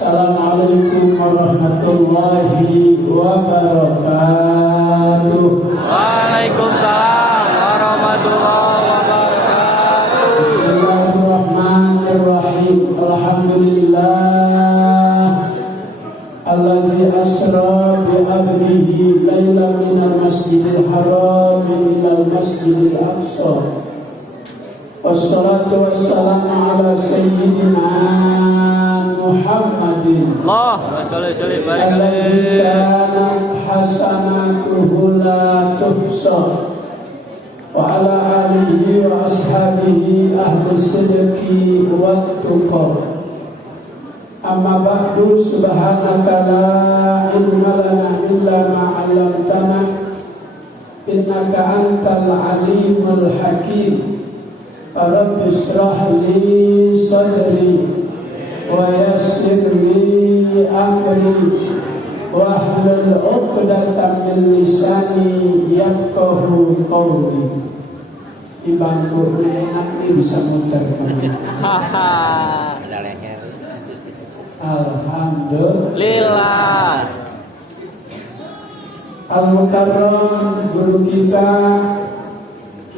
Assalamualaikum warahmatullahi wabarakatuh. Waalaikumsalam warahmatullahi wabarakatuh. Bismillahirrahmanirrahim. Alhamdulillah alladzi asra bi 'abdihi lailan minal masjidil haram ilal masjidil aqsa. Wassalatu wassalamu ala sayyidina Muhammadin Allahumma shalli sallim barik alladzi alaihi. kana hasanatuhu la tuhsa wa ala alihi wa ashabihi ahli sidqi wa tuqa. Amma ba'du, subhanaka la ilma lana illa ma 'allamtana innaka antal alimul hakim. Rabbi ishrah li sadri wa yassir li amri wahlul 'uqdatam min lisani yafqahu qawli. Dibantunya enak nih, bisa muter. Ada leher. Alhamdulillah. Al-Mukarram guru kita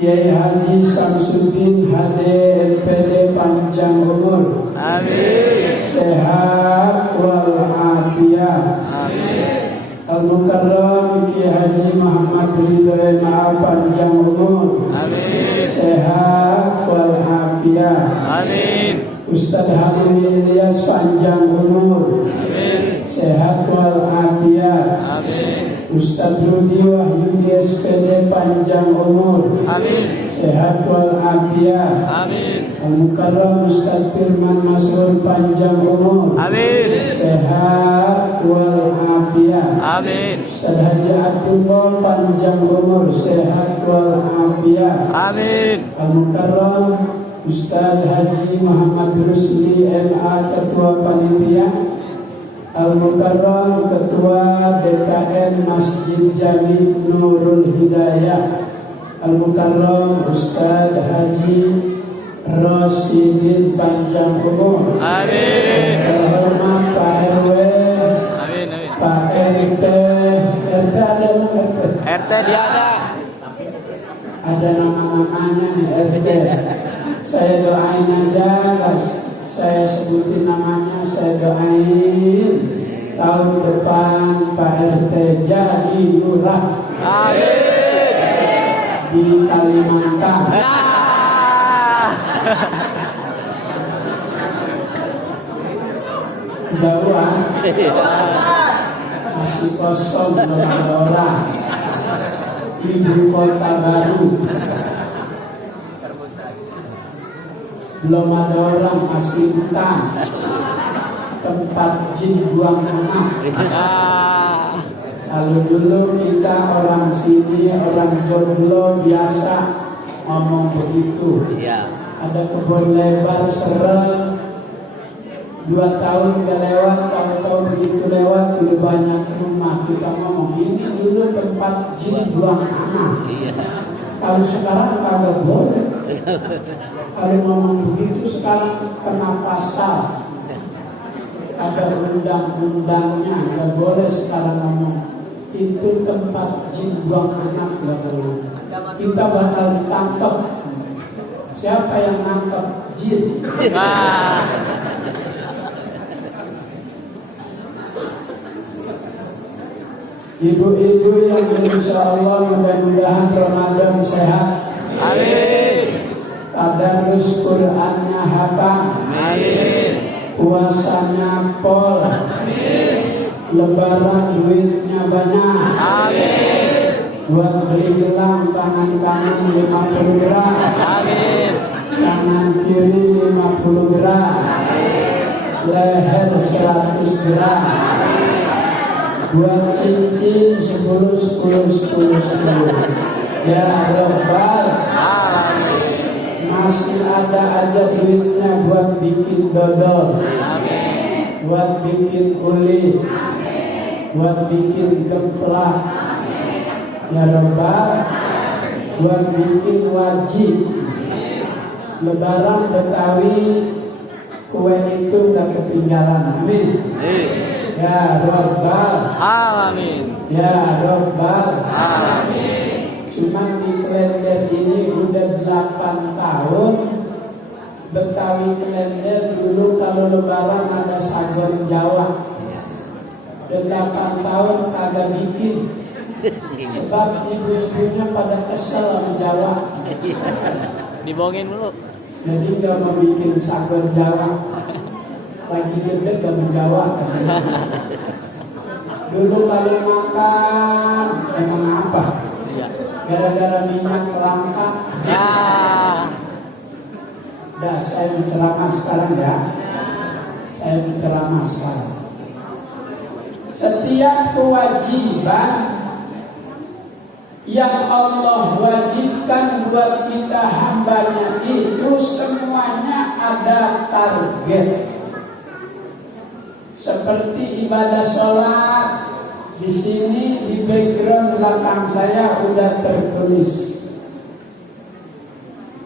Kiai Haji Samsudin HD MPD panjang umur, Amin. sehat walafiat. Amin. Al-Mukarram Kiai Haji Muhammad Ridho MA panjang umur, Amin. sehat walafiat. Amin. Ustaz Halim Ilyas panjang umur, Amin. sehat walafiat. Amin. Ustaz Rudi Wahyudi SPD panjang umur, Amin. sehat walafiat. Amin. Al-Mukarram Ustaz Firman Masrur panjang umur, Amin. sehat walafiat. Amin. Ustaz Haji Abdullah panjang umur, sehat walafiat. Amin. Al-Mukarram Ustaz Haji Muhammad Rusli MA Ketua Panitia, Al-Mukarram Ketua DKM Masjid Jami Nurul Hidayah, Al-Mukarram Ustaz Haji Rosidin panjang umur. Amin. Terhormat Pak RW, Amin. Amin. Pak RT, RT ada nama RT? RT dia ada. Ada nama-namanya nih RT. Saya doain aja, guys. Saya sebutin namanya, saya doain tahun depan Pak RT jadi lurah Amin. di Kalimantan. Jauhan masih kosong, belum ada orang. Ibu kota baru belum ada orang, masih hutan, tempat jin buang anak. Kalau dulu kita orang sini, orang jomblo biasa ngomong begitu. Iya. Ada kebun lebar serem, 2 tahun gak lewat, tahu-tahu begitu lewat udah banyak rumah. Kita ngomong ini dulu tempat jin buang anak. Iya. Kalau sekarang kagak boleh. Kalau ngomong begitu sekarang kena pasal, ada undang-undangnya, nggak boleh sekarang ngomong itu tempat jin buang anak, nggak boleh. Kita bakal ditangkap. Siapa yang nangkep jin? Ibu-ibu yang insya Allah mudah-mudahan Ramadan sehat. Amin. Tadarus Qur'annya hafal. Amin. Puasanya pol. Amin. Lebaran duitnya banyak. Amin. Buat beli gelang tangan kanan 50 gram. Amin. Tangan kiri 50 gram. Leher 100 gram. Buat cincin 10, 10, 10, 10. Ya Rabbal Alamin. masih ada aja duitnya buat bikin dodol, Amin. buat bikin uli, buat bikin gemplak. Ya Rabbal, buat bikin wajib. Lebaran Betawi kue itu nggak ketinggalan. Amin. Ya Rabbal Alamin. Ya Rabbal Alamin. Cuman di Klender ini udah 8 tahun. Betawi Klender dulu kalau lebaran ada sagon Jawa. Udah 8 tahun kagak bikin. Sebab ibu-ibunya pada kesel sama Jawa. Dibohongin dulu. Jadi nggak mau bikin sagon Jawa. Lagi gede gak menjawab. Dulu kalau makan emang apa? Iya. Gara-gara minyak langka. Ya. Dah saya menceramah sekarang ya. Saya menceramah sekarang. Setiap kewajiban yang Allah wajibkan buat kita hambanya itu semuanya ada target. Seperti ibadah sholat, di sini di background belakang saya udah tertulis.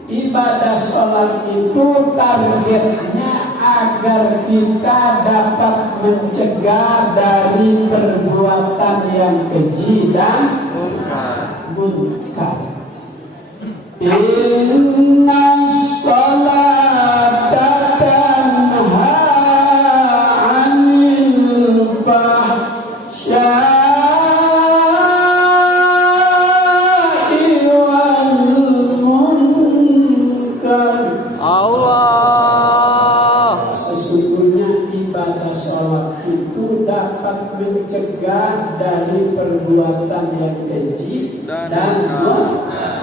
Ibadah sholat itu targetnya agar kita dapat mencegah dari perbuatan yang keji dan munkar. Inna sholata tanha sesungguhnya ibadah sholat itu dapat mencegah dari perbuatan yang keji dan munkar.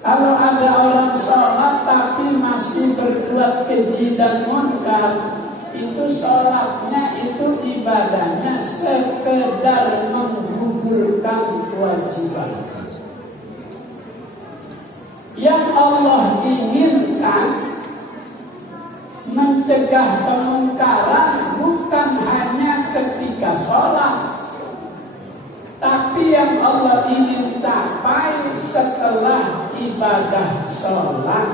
Kalau ada orang sholat tapi masih berbuat keji dan munkar, itu sholatnya itu ibadahnya sekedar menggugurkan kewajiban. Yang Allah inginkan mencegah kemungkaran bukan hanya ketika sholat, tapi yang Allah ingin capai setelah ibadah sholat.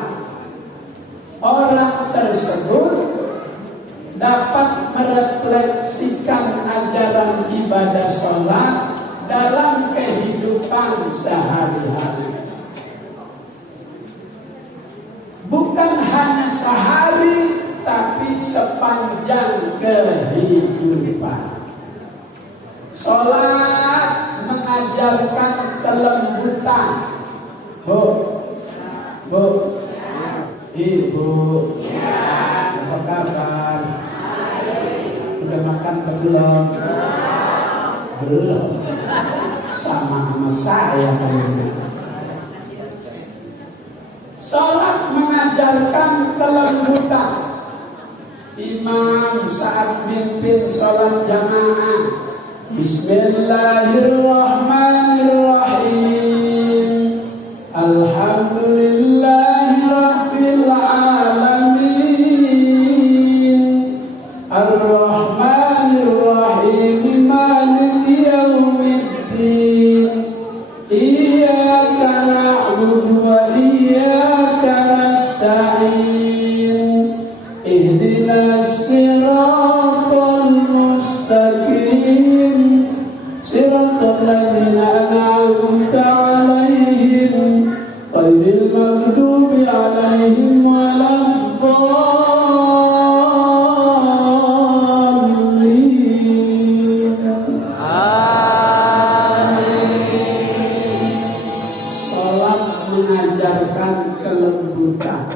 Orang tersebut dapat merefleksikan ajaran ibadah sholat dalam kehidupan sehari-hari. Bukan hanya sehari, tapi sepanjang kehidupan. Sholat mengajarkan kelembutan. Bu, Ibu, apa kabar? Udah makan belum? Belum. Sama saya kali. Salat mengajarkan kelembutan. Imam saat mimpin salat jamaah, Bismillahirrahmanirrahim. Alhamdulillahirabbil alamin. Ar-Rahmanir-Rahim. Maliki yaumiddin. Iyyaka na'budu wa iyyaka nasta'in. Ihdinas siratal mustaqim. Siratal ladzina an'amta 'alaihim ghairil maghdubi 'alaihim waladdallin. Salat mengajarkan kelembutan.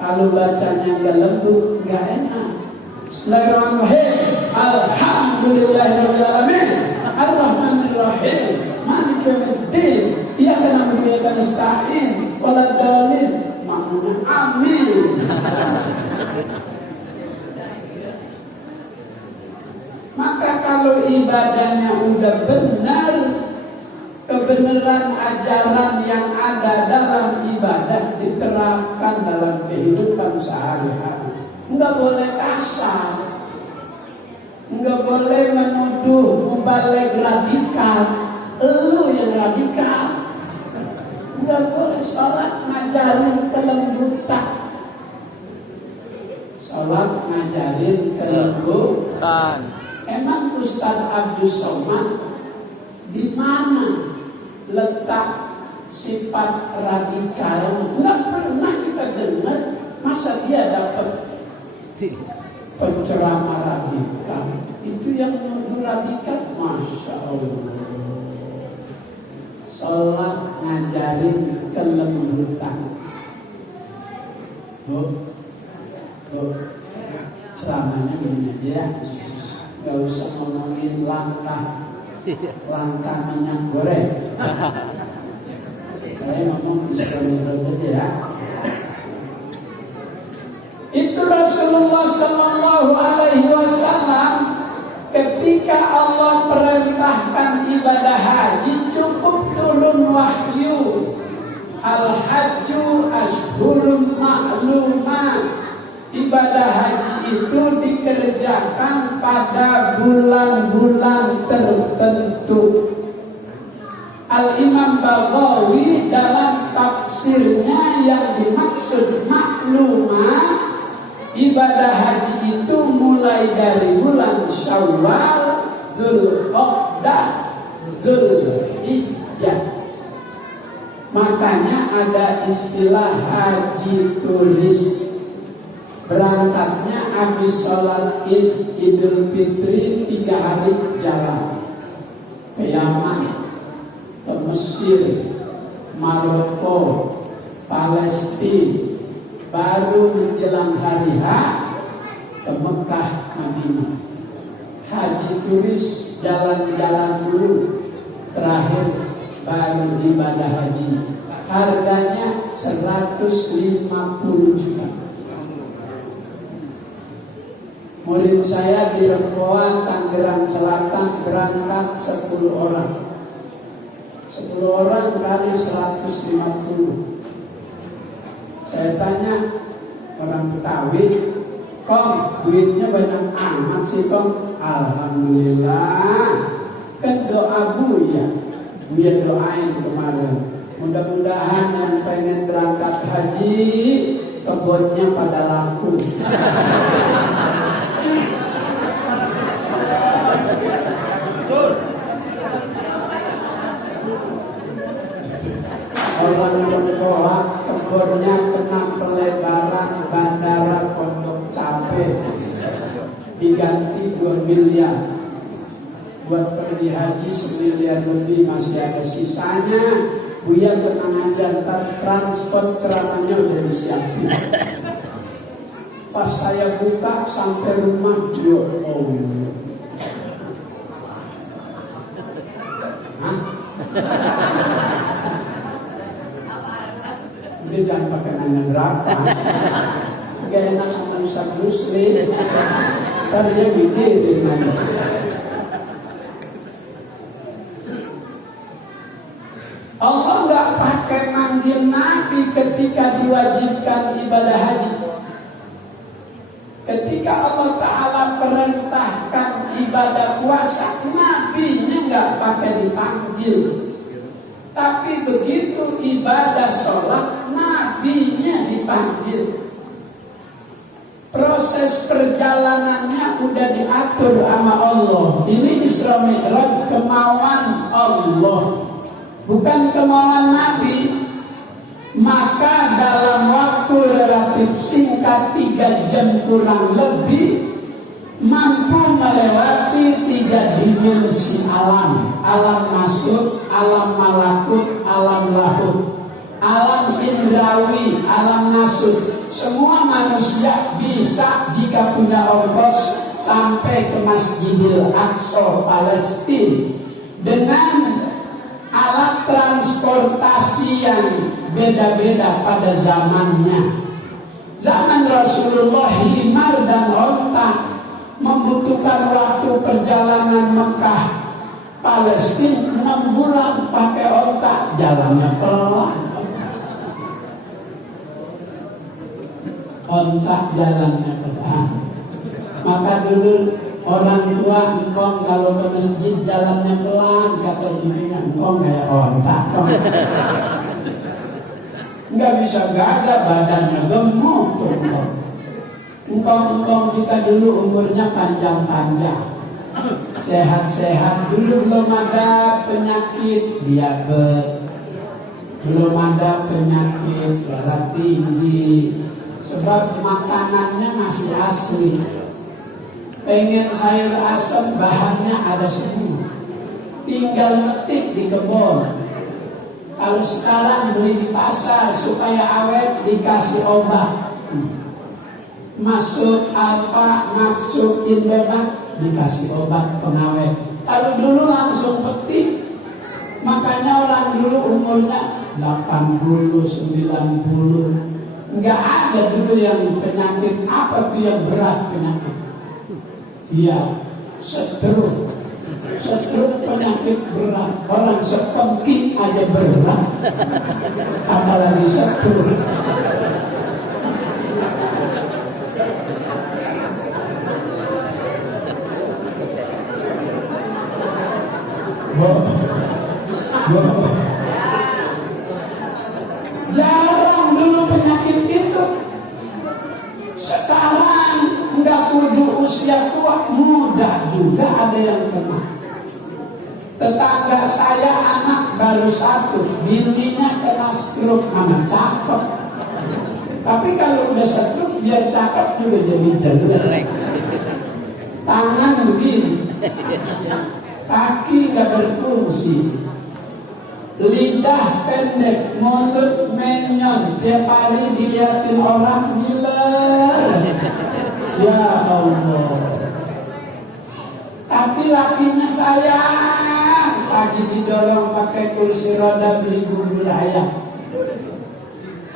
Kalau bacanya nggak lembut, nggak enak. Bismillahirrahmanirrahim. Alhamdulillahirabbil alamin. Ar-Rahmanir-Rahim. Maliki yaumiddin. Iyyaka na'budu wa iyyaka nasta'in. Waladdallin. Maknanya amin. Maka kalau ibadahnya udah benar, kebenaran ajaran yang ada dalam ibadah diterapkan dalam kehidupan sehari-hari. Enggak boleh kasar, enggak boleh menuduh mubaligh radikal. Lu yang radikal. Enggak boleh. Salat ngajarin kelembutan. sholat ngajarin kelembutan. Emang Ustadz Abdus Somad di mana letak sifat radikal? Nggak pernah kita dengar. Masa dia dapat penceramah radikal? Itu yang menuduh radikal, masya Allah. Sholat ngajarin kelembutan. Ceramahnya gini aja ya. Gak usah ngomongin langkah minyak goreng. Saya ngomong Bismillah aja ya. Itu Rasulullah Sallallahu Alaihi Wasallam ketika Allah perintahkan ibadah haji cukup turun wahyu. Al-Hajju Ashhurun Ma'lumat. Ibadah haji itu dikerjakan pada bulan-bulan tertentu. Al-Imam Baghawi dalam tafsirnya yang dimaksud maklumah, ibadah haji itu mulai dari bulan Syawal, Dzulqa'dah, Dzulhijjah. Makanya ada istilah haji turis. Berangkatnya habis sholat Idul Fitri 3 hari jalan ke Yaman, ke Mesir, Maroko, Palestina, baru menjelang hari H ke Mekah, Madinah. Haji turis jalan-jalan dulu, terakhir baru ibadah haji. Harganya 150 juta. Murid saya di Rempoa, Tangerang Selatan berangkat 10 orang. 10 orang kali 150. Saya tanya orang Betawi, "Kong, duitnya banyak amat sih, Kong?" "Alhamdulillah. Kan doa Buya doain kemarin. Mudah-mudahan yang pengen berangkat haji kebunnya pada laku." Orang Rempoa kebunnya kena pelebaran bandara Pondok Cabe, diganti 2 miliar. Buat pergi haji 1 miliar lebih, masih ada sisanya. Buya tenang aja, ntar transport ceramahnya udah disiapin. Pas saya buka sampai rumah, yo Allah. Hah? Udah jangan pakai nanya berapa. Gak enak sama Ustaz Muslim. Ntar dia mikirin nanya. Allah nggak pakai manggil Nabi ketika diwajibkan ibadah haji. Ketika Allah Ta'ala perintahkan ibadah puasa, Nabi-nya nggak pakai dipanggil. Tapi begitu ibadah sholat, Nabi-nya dipanggil. Proses perjalanannya udah diatur sama Allah. Ini Isra Mi'raj kemauan Allah, bukan kemauan Nabi. Maka dalam waktu relatif singkat 3 jam kurang lebih mampu melewati 3 dimensi alam. Alam masuk, alam malakut, alam lahut, alam indrawi, alam nasut. Semua manusia bisa jika punya ongkos sampai ke Masjidil Aqsa Palestina dengan alat transportasi yang beda-beda pada zamannya. Zaman Rasulullah himar dan onta, membutuhkan waktu perjalanan Mekah Palestina 6 bulan pakai onta, jalannya pelan. Onta jalannya pelan. Maka dulu orang tua engkong kalau ke masjid jalannya pelan, kata jijinya engkong kayak onta. Nggak bisa gagah, badannya gemuk tuh. Engkong kita dulu umurnya panjang-panjang, sehat-sehat. Dulu belum ada penyakit diabetes, belum ada penyakit darah tinggi, sebab makanannya masih asli. Pengen sayur asam, bahannya ada semua, tinggal metik di kebun. Kalau sekarang beli di pasar supaya awet dikasih obat, masuk apa, masuk Indomaret dikasih obat pengawet. Kalau dulu langsung petik, makanya orang dulu umurnya 80, 90. Enggak ada dulu yang penyakit apa tuh yang berat penyakit. Iya, stroke penyakit berat. Orang sekengkik aja berat, apalagi stroke. Jarang dulu penyakit itu. Sekarang nggak kudu usia tua, muda juga ada yang kena. Tetangga saya anak baru 1, bininya kena stroke, mana cakep. Tapi kalau udah stroke biar cakep juga jadi jelek. Tangan begini, kaki nggak berfungsi, lidah pendek, mulut menyon, tiap hari dilihatin orang giler. Ya Allah. Tapi lakinya sayang, lagi didorong pakai kursi roda beli bubur ayam.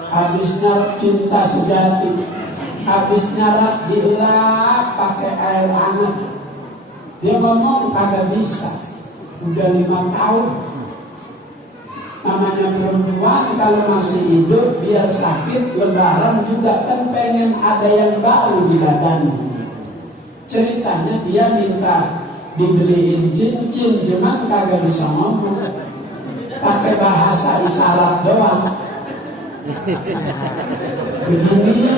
Habisnya cinta sejati, habisnya rak dielap pakai air hangat. Dia ngomong kagak bisa, udah 5 tahun. Namanya perempuan kalau masih hidup biar sakit lebaran juga kan pengen ada yang baru di badannya. Ceritanya dia minta dibeliin cincin, cuman kagak bisa ngomong, pakai bahasa isyarat doang. Begini.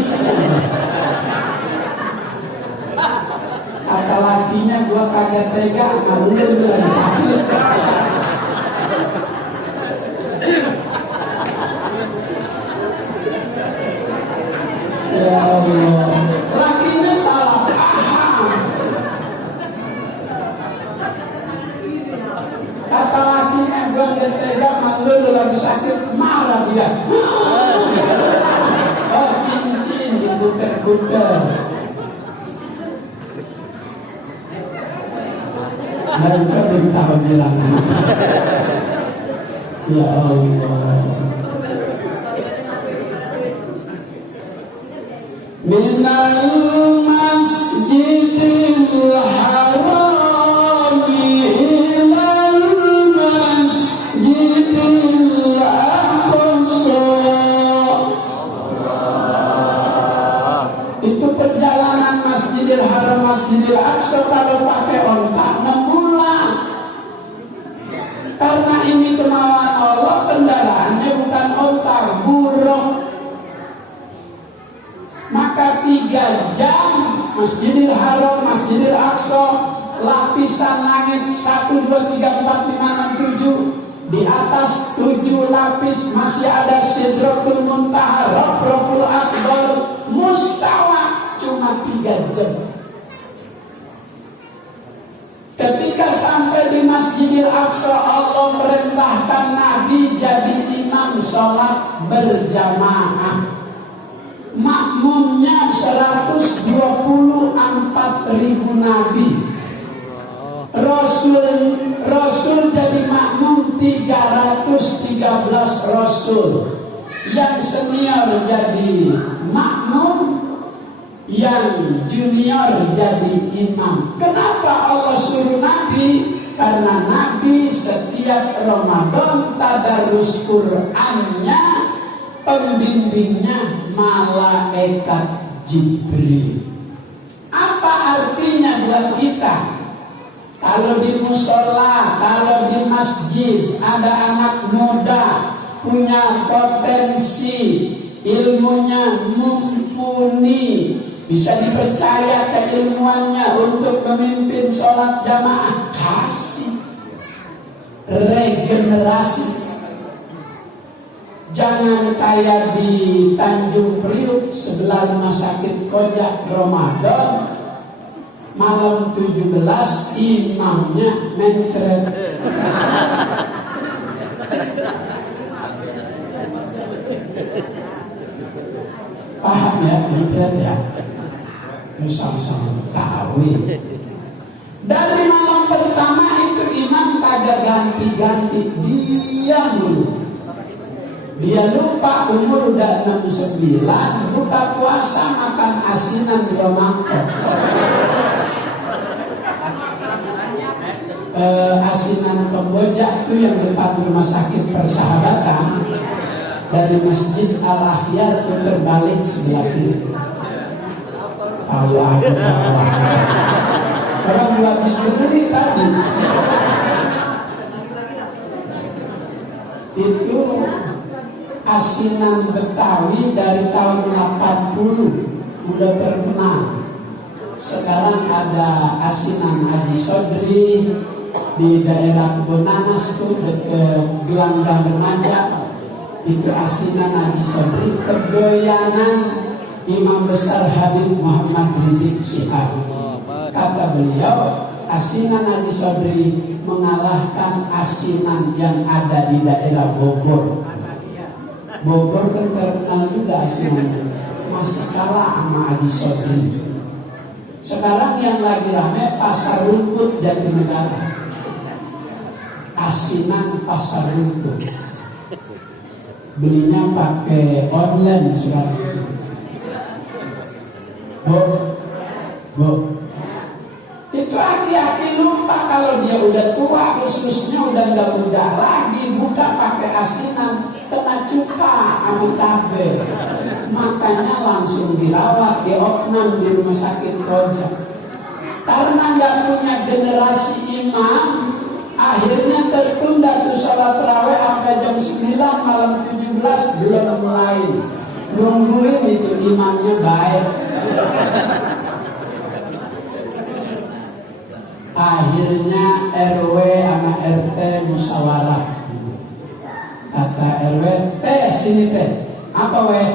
Kata lakinya, gua kagak tega, kamu lagi sakit. Ya Allah, lakinya salah paham. Kata lakinya, gua kagak tega, kamu lagi sakit, marah dia. Oh, cincin diputer-puter. Mereka minta bilang, ya Allah. Minal masjidil haram ilal masjidil aqsa. Itu perjalanan Masjidil Haram Masjidil Aqsa kalau pakai onta 6 bulan. Karena ini kemauan Allah, kendaraannya bukan onta, burung. Maka 3 jam Masjidil Haram Masjidil Aqsa, lapisan langit 1, 2, 3, 4, 5, 6, 7. Di atas 7 lapis masih ada Sidratul Muntaha, Rabbul Akbar, mustawa, cuma 3 jam. Ketika sampai di Masjidil Aqsa, Allah perintahkan Nabi jadi imam sholat berjamaah. Makmumnya 124.000 Nabi. Rasul jadi makmum 313 Rasul. Yang senior jadi makmum, yang junior jadi imam. Kenapa Allah suruh Nabi? Karena Nabi setiap Ramadan tadarus Qur'annya, pembimbingnya malaikat Jibril. Apa artinya buat kita? Kalau di musola, kalau di masjid ada anak muda punya potensi, ilmunya mumpuni, Bisa dipercaya keilmuannya untuk memimpin sholat jamaah. Kasih regenerasi. Jangan kayak di Tanjung Priuk sebelah Rumah Sakit Koja Ramadan, malam 17 imamnya mencret. Paham ya, mencret ya? Sama-sama tahu. Dari malam pertama itu imam kagak ganti-ganti, diam dulu. Dia lupa umur udah 69, buka puasa makan asinan 2 mangkok. Asinan Kamboja itu yang depan Rumah Sakit Persahabatan, dari Masjid Al-Ahyar putar balik sebelah kiri. Allah Allah. Orang belum habis beli tadi. Itu asinan Betawi dari tahun 80 udah terkenal. Sekarang ada asinan Haji Sodri di daerah Bonanas tuh dekat Gelanggang Remaja. Itu asinan Haji Sodri, kedoyanan Imam Besar Habib Muhammad Rizik Syihab. Kata beliau, asinan Haji Sodri mengalahkan asinan yang ada di daerah Bogor. Bogor kan terkenal juga asinannya, masih kalah sama Haji Sodri. Sekarang yang lagi rame Pasar Rumput Jatinegara. Asinan Pasar Rumput. Belinya pakai online sekarang. Itu hati-hati lupa kalau dia udah tua, ususnya udah nggak muda lagi, buka pakai asinan, kena cuka sama cabai. Makanya langsung dirawat, diopnam di Rumah Sakit Koja. Karena nggak punya generasi imam, akhirnya tertunda tuh sholat tarawih sampai jam 9 malam 17 belum mulai. Nungguin itu imamnya baik. Akhirnya RW sama RT musyawarah. Kata RW, sini teh. Apa weh?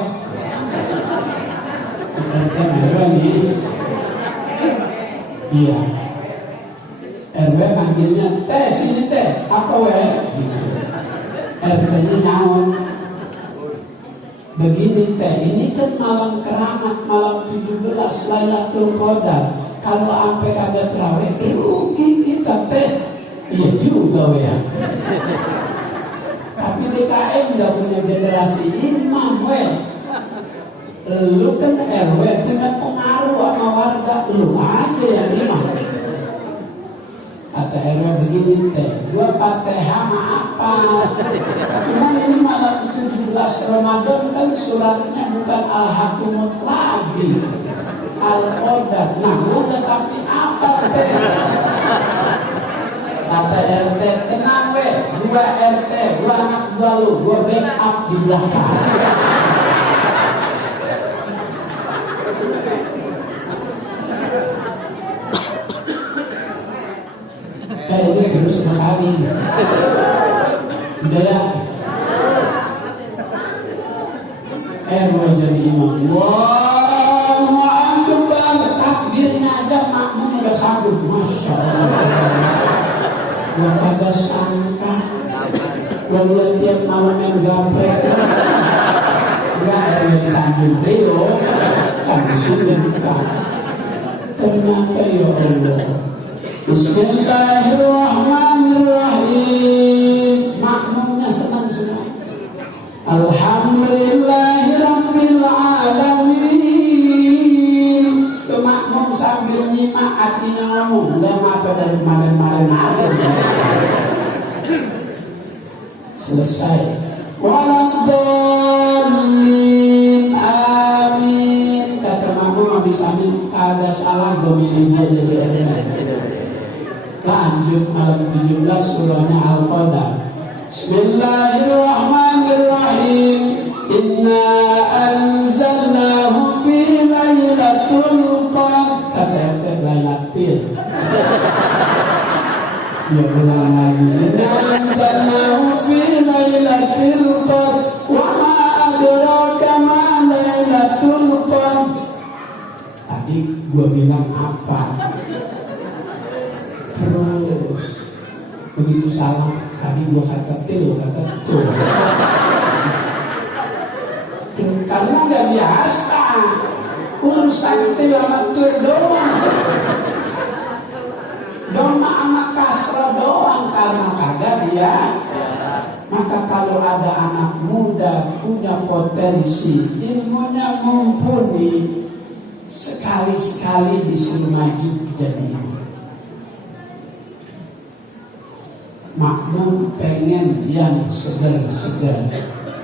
RT RW nih. Iya. RW manggilnya, sini teh. Apa weh? Gitu. RT-nya nyaon. Begini teh, ini kan malam keramat, malam 17 Lailatul Qadar. Kalau sampai kagak terawih, rugi kita teh. Iya juga ya. Tapi DKM nggak punya generasi imam weh. Lu kan RW punya pengaruh sama warga, lu aja yang imam. Kata RW begini teh, gua Fatihah sama apa? Cuman ini malam 17 Ramadan kan suratnya bukan Al-Hakumut lagi, Al-Qadar. Nah udah tapi apa teh? Kata RT, tenang weh, gua RT, gua anak gua backup di belakang. Ini terus sekali. Udah ya. RW jadi imam. Wah, antum banget. Takbirnya aja makmum udah sanggup. Masya Allah. Gua kagak sangka. Gua lihat tiap malam yang gampret. Enggak RW di Tanjung Priok. Kami sudah buka. Ternyata ya Allah. Bismillahirrahmanirrahim. Makmumnya senang semua. Alhamdulillahirabbil alamin. Itu makmum sambil nyimak hatinya ngomong, enggak apa dari kemarin-kemarin ada. Selesai. Waladhdallin amin. Kata makmum habis amin, ada salah gomilnya jadi. Lanjut malam 17 surahnya Al-Qadar. Bismillahirrahmanirrahim. Inna anzalnahu fi lailatul adik, gue bilang apa? Terus begitu salah, tadi gue kata tuh. Karena nggak biasa urusan itu sama tuh doang. Doma sama kasra doang karena kagak dia. Maka kalau ada anak muda punya potensi, ilmunya mumpuni, sekali-sekali disuruh maju jadi makmum pengen yang segar-segar.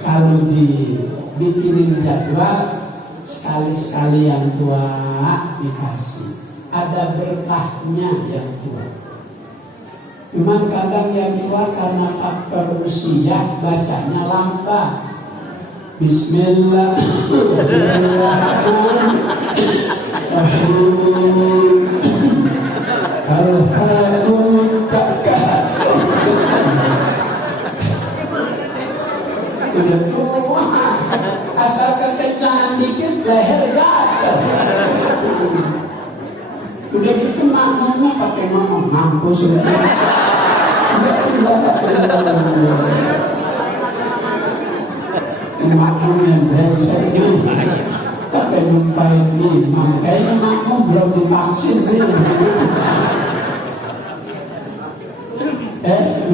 Kalau dibikinin jadwal, sekali-sekali yang tua dikasih. Ada berkahnya yang tua. Cuman kadang yang tua karena faktor usia bacanya lambat. Bismillahirrahmanirrahim. Udah tua, asal kekencangan dikit leher gatel. Udah gitu makmumnya pakai ngomong mampus udah. Makmum yang brengsek ini pakai nyumpain imam, kayaknya makmum belum divaksin nih.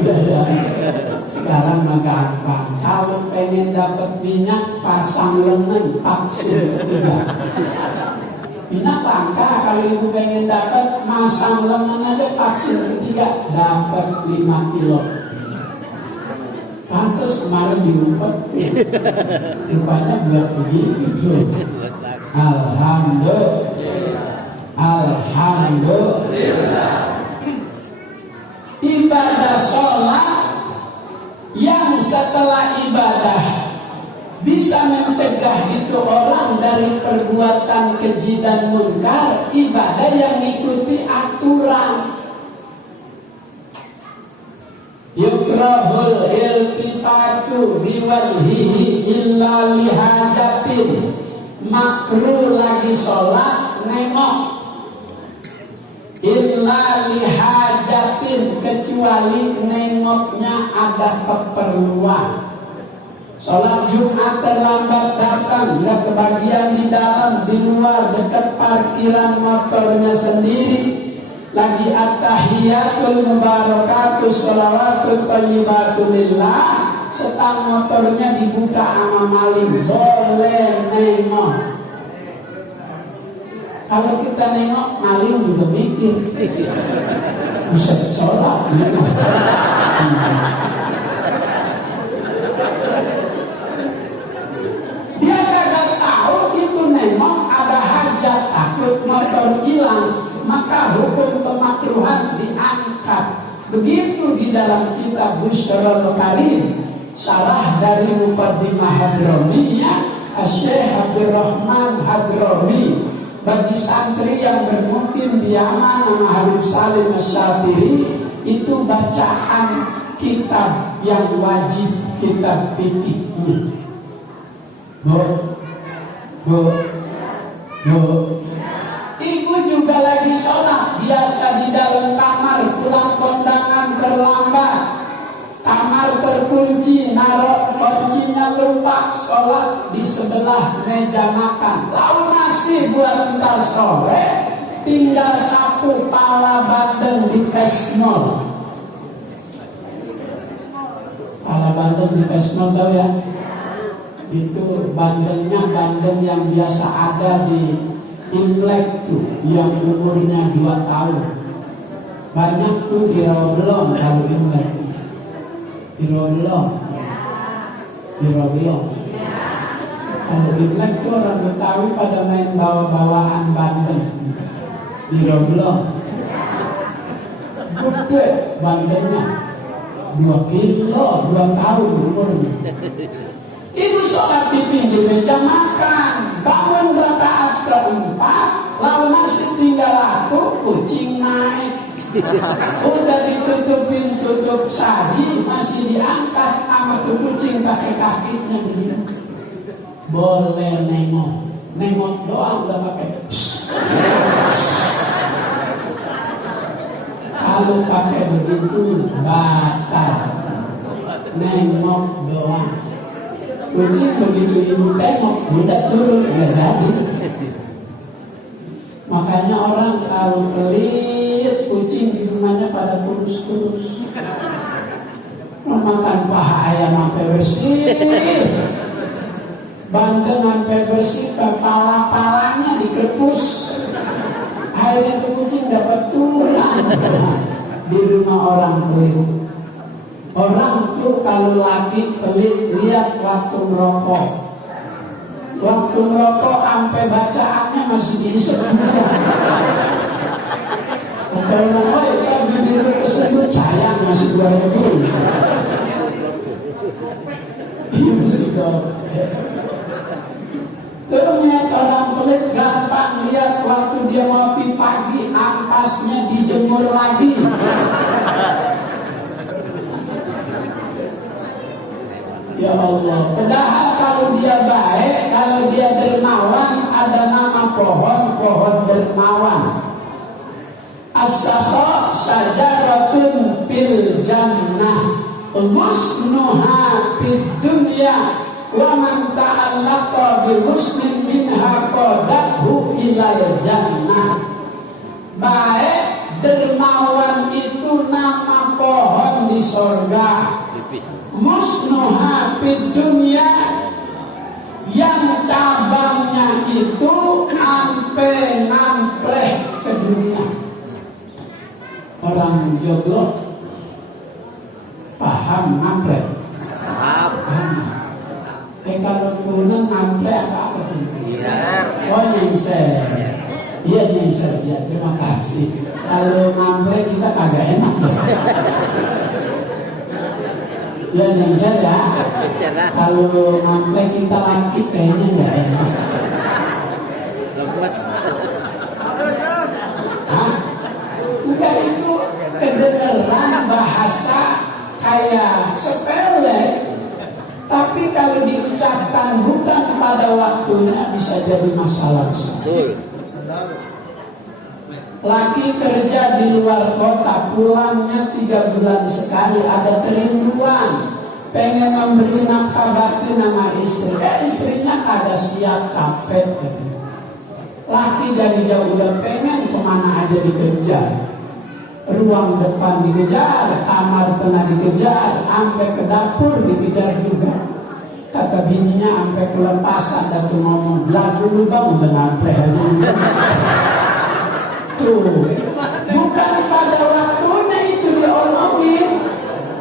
Udah ya. Sekarang mah gampang. Kalau pengen dapat minyak, pasang lengan, vaksin ketiga. Minyak langka, kalau ibu pengen dapat masang lengan aja vaksin ketiga dapat 5 kilo. Pantes kemarin diumpet, rupanya buat begitu. Alhamdulillah. Ibadah sholat yang setelah ibadah bisa mencegah itu orang dari perbuatan keji dan munkar, ibadah yang mengikuti aturan. Yukrahul iltifatu biwajhihi illa lihajatin. Makruh lagi sholat nengok. Illa lihajatin, kecuali nengoknya ada keperluan. Sholat Jumat terlambat datang, nggak kebagian di dalam, di luar, dekat parkiran motornya sendiri. Lagi at-tahiyatul mubarakatuh sholawatut thayyibatulillah, setang motornya dibuka sama maling, boleh nengok. Kalau kita nengok, maling juga mikir, bisa sholat nengok. Dia kagak tahu itu nengok ada hajat, takut motor hilang, maka hukum pemakruhan diangkat. Begitu di dalam kitab Busyrul Karim, syarah dari Muqaddimah Hadramiyah, Syekh Abdurrahman Hadrami. Bagi santri yang bermukim di Yaman nama Habib Salim Asy-Syafiri, itu bacaan kitab yang wajib, kitab fikihnya. Ibu juga lagi sholat, biasa di dalam kamar, pulang kondangan terlambat, kamar terkunci, naruh kuncinya lupa, sholat di sebelah meja makan. Lalu masih buat ntar sore, tinggal sapu pala bandeng di Pesmol. Pala bandeng di Pesmol tahu ya? Itu bandengnya bandeng yang biasa ada di Imlek tuh, yang umurnya 2 tahun. Banyak tuh di Rawabelong kalau Imlek. Di Rawabelong. Kalau Imlek tuh orang Betawi pada main bawa-bawaan bandeng. Di Rawabelong. Gede bandengnya, 2 kilo, 2 tahun umurnya. Ibu sholat di pinggir meja makan, bangun rakaat keempat, lalu nasi tinggal aku, kucing naik. Udah ditutupin tutup saji, masih diangkat sama tuh kucing pakai kakinya begini. Boleh nengok doang udah pakai. Kalau pakai begitu batal, nengok doang. Kucing begitu ibu tengok, udah turun, nggak jadi. Makanya orang kalau pelit, kucing di rumahnya pada kurus-kurus. Memakan paha ayam sampai bersih, bandeng sampai bersih, kepala-palanya dikepus. Akhirnya tuh kucing dapat tulang di rumah orang pelit. Orang tuh kalau laki pelit, lihat waktu merokok. Waktu merokok sampai bacaannya masih diisep. Kalau merokok itu bibir kesentuh sayang masih 2.000. Iya masih dong. Terus lihat orang pelit gampang, lihat waktu dia ngopi pagi ampasnya dijemur lagi. Ya Allah, padahal kalau dia baik, kalau dia dermawan, ada nama pohon dermawan. As-sakha syajaratun fil jannah, husnuha fid dunya, wa man ta'allaqa bi husnin minha qadahu ilal jannah. Baik, dermawan itu nama pohon di sorga. Musnuha fid dunya, yang cabangnya itu ampe nampleh ke dunia. Orang jodoh paham nampleh? Paham. Kalau punan nampleh apa? Oh nyengser. Iya nyengser, ya terima kasih. Kalau nampleh kita kagak enak. Ya yang saya, kalau ngamplek kita laki kayaknya nggak enak. Lemes. Enggak, itu kedengeran bahasa kayak sepele, tapi kalau diucapkan bukan pada waktunya bisa jadi masalah besar. Laki kerja di luar kota, pulangnya 3 bulan sekali, ada kerinduan, pengen memberi nafkah batin sama istri. Istrinya kagak siap, capek. Laki dari jauh udah pengen kemana aja dikejar. Ruang depan dikejar, kamar tengah dikejar, sampai ke dapur dikejar juga. Kata bininya sampai kelepasan, dan tuh ngomong, "Lah dulu bang, udah ngampleh aja." Tuh, bukan pada waktunya itu diomongin.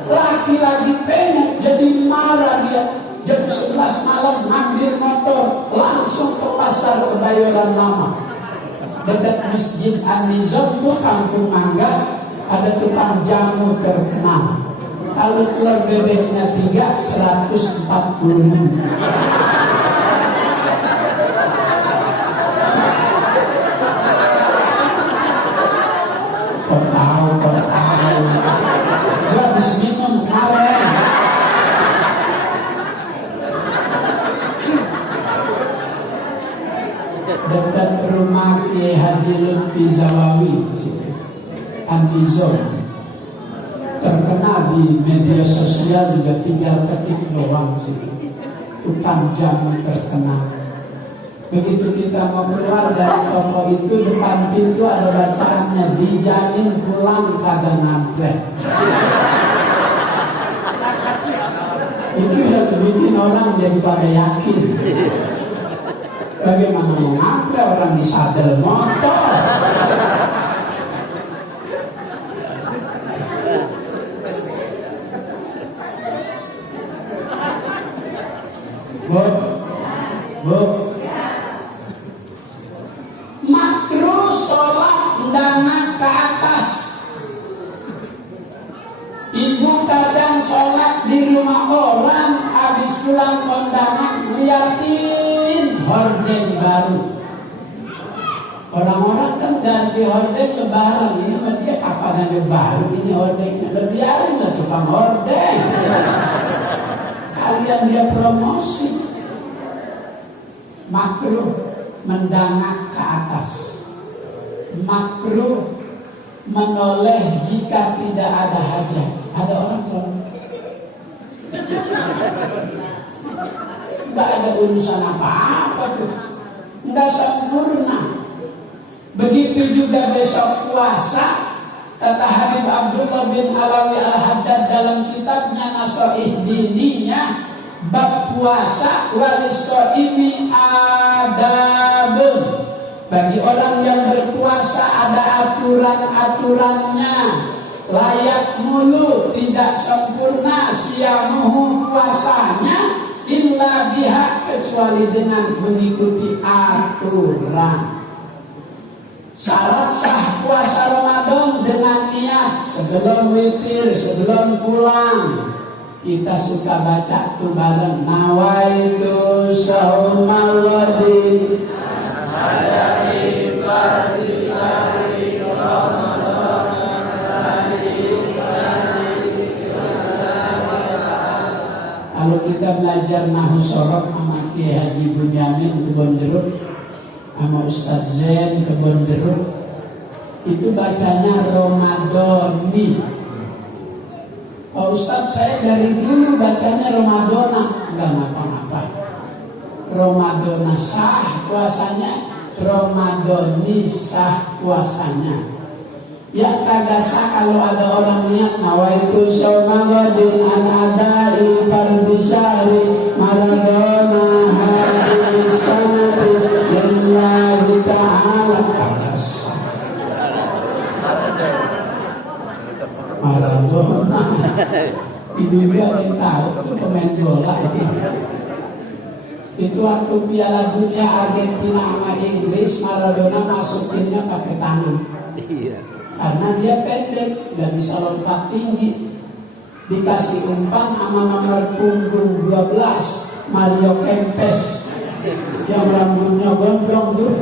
Laki lagi pengen, jadi marah dia. Jam 11 malam ngambil motor, langsung ke pasar Kebayoran Lama. Dekat Masjid An-Nizam tuh kampung mangga, ada tukang jamu terkenal. Kalau telur bebeknya 3, 140.000. Kau tahu. Dia habis minum kemarin. Dekat rumah Kiai Haji Lutfi Zawawi, An-Nizam, terkenal di media sosial, juga tinggal ketik doang sih. Utang jamu terkenal. Begitu kita mau keluar dari toko itu, depan pintu ada bacaannya, dijamin pulang kagak ngamplek. Itu yang bikin orang jadi pada yakin. Bagaimana mau ngamplek orang di sadel motor? Bu, makruh sholat dana ke atas. Ibu kadang sholat di rumah orang, habis pulang kondangan liatin hordeng baru. Orang-orang kan ganti hordeng lebaran, ini mah dia kapan ada baru ini hordengnya, biarin lah tukang hordeng. Kalian dia promosi. Makruh mendangak ke atas. makruh menoleh jika tidak ada hajat. Ada orang sholat nggak ada urusan apa-apa tuh, nggak sempurna. Begitu juga besok puasa. Kata Habib Abdullah bin Alawi Al-Haddad dalam kitabnya Nasaih Diniyah, bab puasa walisoimi adabun. Bagi orang yang berpuasa ada aturan-aturannya. Layak mulu, tidak sempurna siamuhu puasanya, illa biha, kecuali dengan mengikuti aturan. Syarat sah puasa Ramadan dengan niat sebelum witir, sebelum pulang. Kita suka baca tuh bareng, nawaitu syaumal wadin Kalau kita belajar Nahwu Shorof sama Kiai Haji Bunyamin Kebon Jeruk, sama Ustadz Zain Kebon Jeruk, itu bacanya Ramadhani. Pak Ustadz, saya dari dulu bacanya Ramadhana. Enggak ngapa-ngapa. Ramadhana sah puasanya, Ramadhani sah puasanya. Yang kagak sah kalau ada orang niat nawaitu syaumagadin an adai fardhi syahri Maradona hadis sanati lillahi ta'ala, kagak sah. Maradona ini dia yang tahu itu pemain bola ini. Itu waktu Piala Dunia Argentina sama Inggris, Maradona masukinnya pakai tangan. Iya. Karena dia pendek, nggak bisa lompat tinggi. Dikasih umpan sama nomor punggung 12 Mario Kempes yang rambutnya gondrong tuh.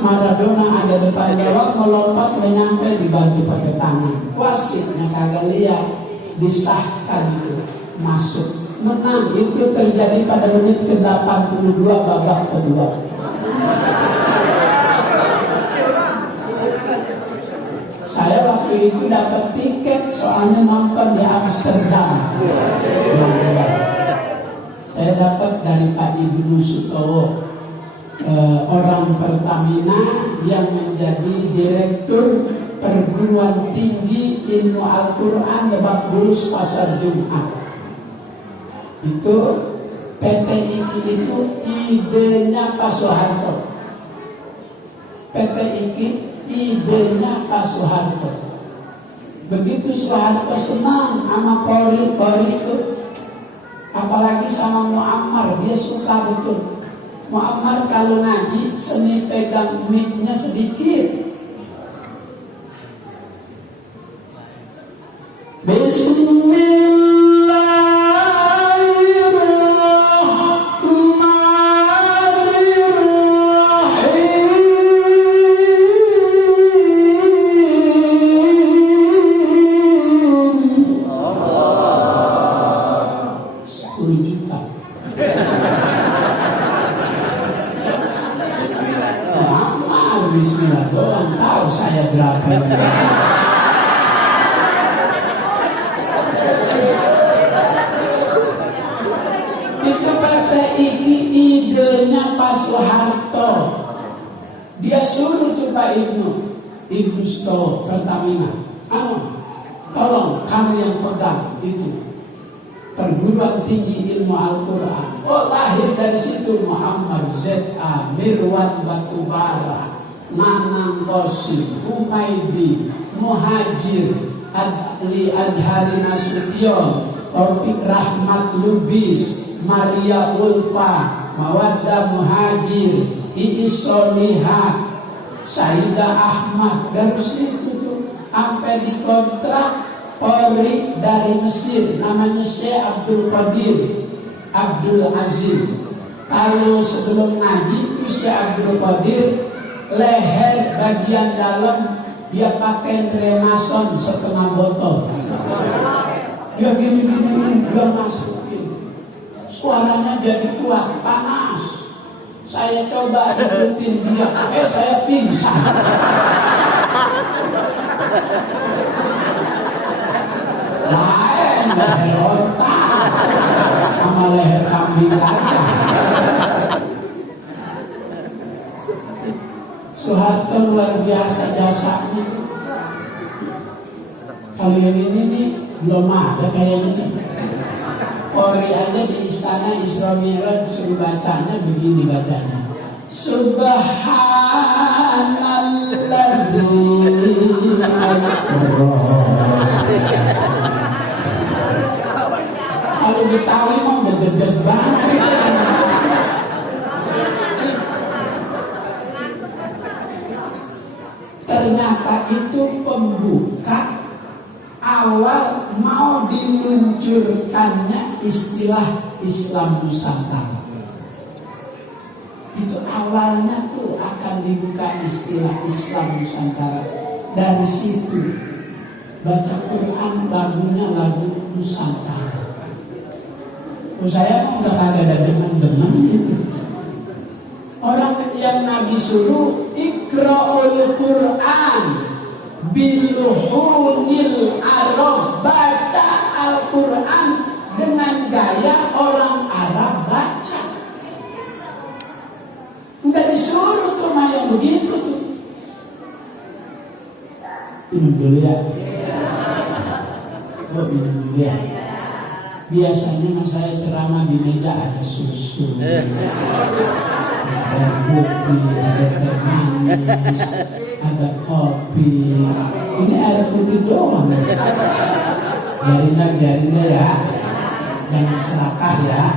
Maradona ada depan gawang, melompat menyampe, dibantu pakai tangan. Wasitnya kagak lihat, disahkan itu masuk, menang. Itu terjadi pada menit ke-82 babak kedua. Saya waktu itu dapat tiket soalnya nonton di Amsterdam. Saya dapat dari Pak Ibnu Sutowo, orang Pertamina yang menjadi direktur perguruan tinggi ilmu Al-Quran Lebak Bulus Pasar Jumat. Itu PT IKI itu idenya Pak Soeharto. PT IKI idenya Pak Soeharto. Begitu Soeharto senang sama Polri itu, apalagi sama Muammar, dia suka betul. Muammar kalau ngaji seni pegang mic-nya sedikit. Bismillah doang, tahu saya berapa. Itu PT ini idenya Pak Soeharto. Dia suruh tuh Pak Ibnu Sutowo Pertamina, tolong kamu yang pegang itu perguruan tinggi ilmu Al-Quran. Oh, lahir dari situ Muhammad Z.A. Mirwan Batubara, Nanang Qasim, Humaydi, Muhajir, Adli Azhari Nasution, Taufik Rahmat Lubis, Maria Ulfa, Mawaddah Muhajir, Iis Solihah, Saidah Ahmad. Dari situ tuh sampai dikontrak Polri dari Mesir, namanya Syekh Abdul Qadir Abdul Aziz. Kalau sebelum ngaji itu Syekh Abdul Qadir, leher bagian dalam dia pakai remason setengah botol. Dia gini dia masukin. Suaranya jadi kuat, panas. Saya coba ikutin dia, saya pingsan. Lain leher otak sama leher kambing kaca. Soeharto luar biasa jasanya. Kalau yang ini nih belum ada kayaknya nih. Polri aja di istana Isra Mi'raj suruh bacanya begini bacanya. Subhanalladzi asra. Kalau Betawi mah gede banget. Ternyata itu pembuka awal mau diluncurkannya istilah Islam Nusantara. Itu awalnya tuh akan dibuka istilah Islam Nusantara. Dari situ baca Quran lagunya lagu Nusantara. Saya udah kagak ada demen-demen gitu. Orang yang Nabi suruh Iqra'ul Quran biluhunil Arab, baca Al-Quran dengan gaya orang Arab baca. Enggak disuruh tuh yang begitu tuh. Minum dulu ya. Oh, minum dulu ya. Biasanya saya ceramah di meja ada susu, ada putih, ada teh manis, ada kopi. Ini air putih doang. Biarin ya, jangan serakah ya.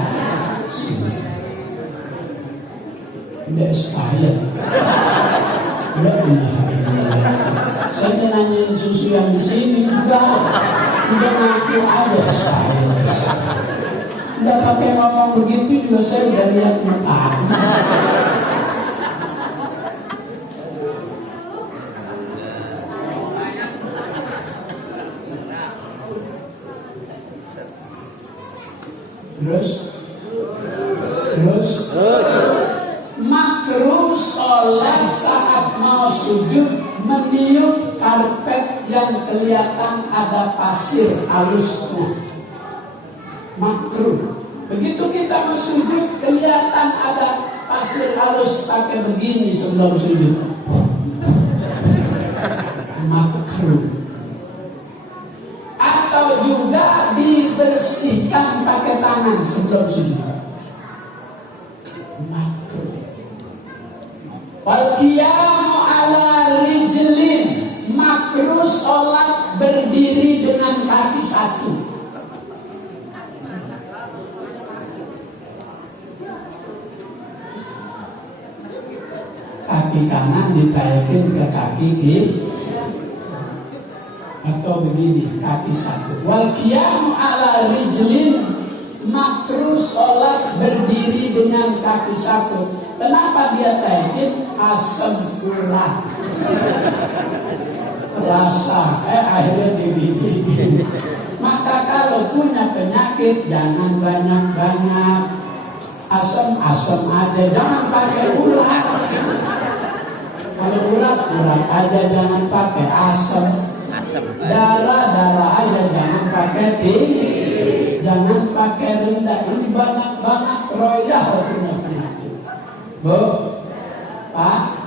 Tidak expired. Saya nanyain susu yang di sini juga. Udah ngaku ada saya. Nggak pakai ngomong begitu juga saya udah lihat muka. Terus makruh sholat saat mau sujud meniup karpet yang kelihatan ada pasir halusnya. Makruh. Begitu kita mau sujud kelihatan ada pasir halus, pakai begini sebelum sujud. Makruh. Atau juga dibersihkan pakai tangan sebelum sujud. Makruh. Wal qiyamu ala rijlin, makruh sholat berdiri dengan kaki satu. Kaki kanan ditaikin ke kaki kiri. Atau begini, kaki satu. Wal qiyamu ala rijlin, makruh sholat berdiri dengan kaki satu. Kenapa dia taikin? Asam urat. Rasa, akhirnya dibikin. Maka kalau punya penyakit jangan banyak-banyak. Asam-asam aja, jangan pakai urat. Kalau urat aja, jangan pakai asam. Darah aja, jangan pakai tinggi. Jangan pakai rendah. Ini banyak-banyak royal punya penyakit. Bu, Pak,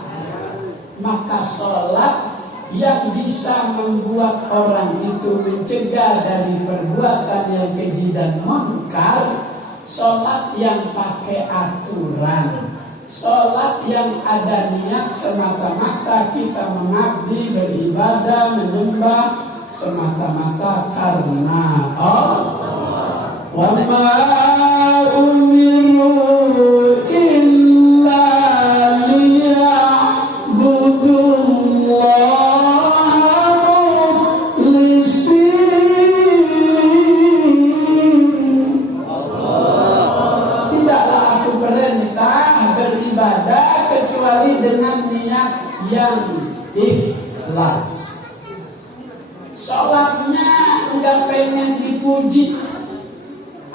maka sholat yang bisa membuat orang itu mencegah dari perbuatan yang keji dan munkar, sholat yang pakai aturan, sholat yang ada niat semata-mata kita mengabdi, beribadah, menyembah semata-mata karena Allah. Wa ma umiru illa liya'budullaha mukhlishin. Tidaklah aku perintah beribadah kecuali dengan niat yang ikhlas. Sholatnya enggak pengen dipuji.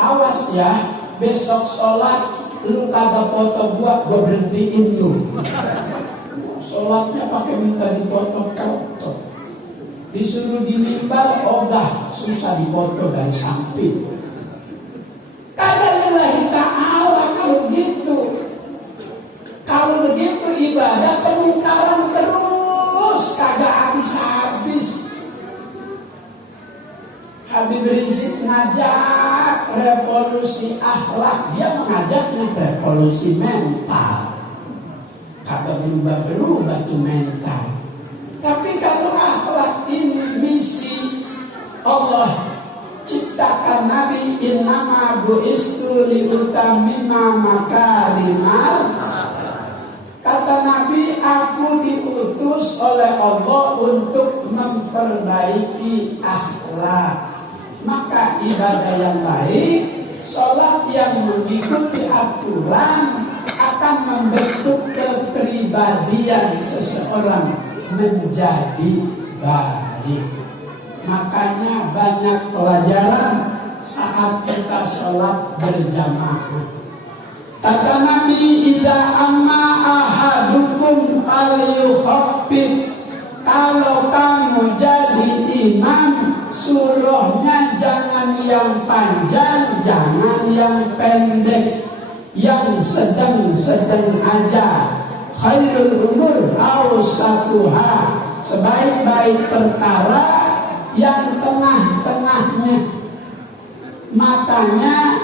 Awas ya, besok sholat lu kagak foto gua berhentiin lu. Sholatnya pakai minta dipoto-foto. Disuruh di mimbar, ogah, susah dipoto dari samping. Kagak lillahi ta'ala kalau gitu. Kalau begitu ibadah kemungkaran terus, kagak habis-habis. Habib Rizik ngajak revolusi akhlak, dia mengajaknya revolusi mental. Kagak berubah-berubah tuh mental. Tapi kalau akhlak ini misi Allah ciptakan Nabi, innama bu'istu liutamima makarimal. Kata Nabi, aku diutus oleh Allah untuk memperbaiki akhlak. Maka ibadah yang baik, sholat yang mengikuti aturan akan membentuk kepribadian seseorang menjadi baik. Makanya banyak pelajaran saat kita sholat berjamaah. Kata Nabi, idza amma ahadukum falyukhaffif. Kalau kamu jadi imam, surahnya jangan yang panjang, jangan yang pendek, yang sedang-sedang aja. Khairul umur awsatuha. Sebaik-baik perkara yang tengah-tengahnya. Makanya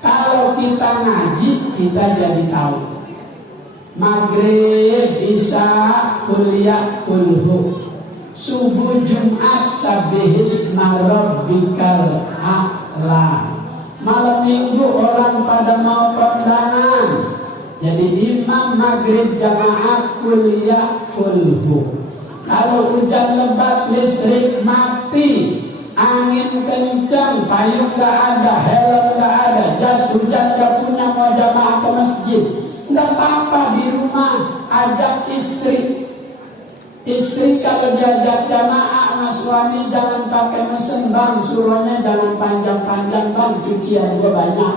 kalau kita ngaji, kita jadi tahu. Maghrib, Isya, kuliah, kulhu. Subuh Jumat, sabihisma rabbikal a'la. Malam minggu orang pada mau kondangan. Jadi imam maghrib jamaah, kuliah, kulhu. Kalau hujan lebat, listrik mati, angin kencang, payung gak ada, helm gak ada, jas hujan gak punya, mau jamaah ke masjid, gak apa-apa, di rumah ajak istri. Istri kalau diajak jamaah sama suami jangan pakai mesin, bang, suruhnya jangan panjang-panjang, bang, cucian gue banyak.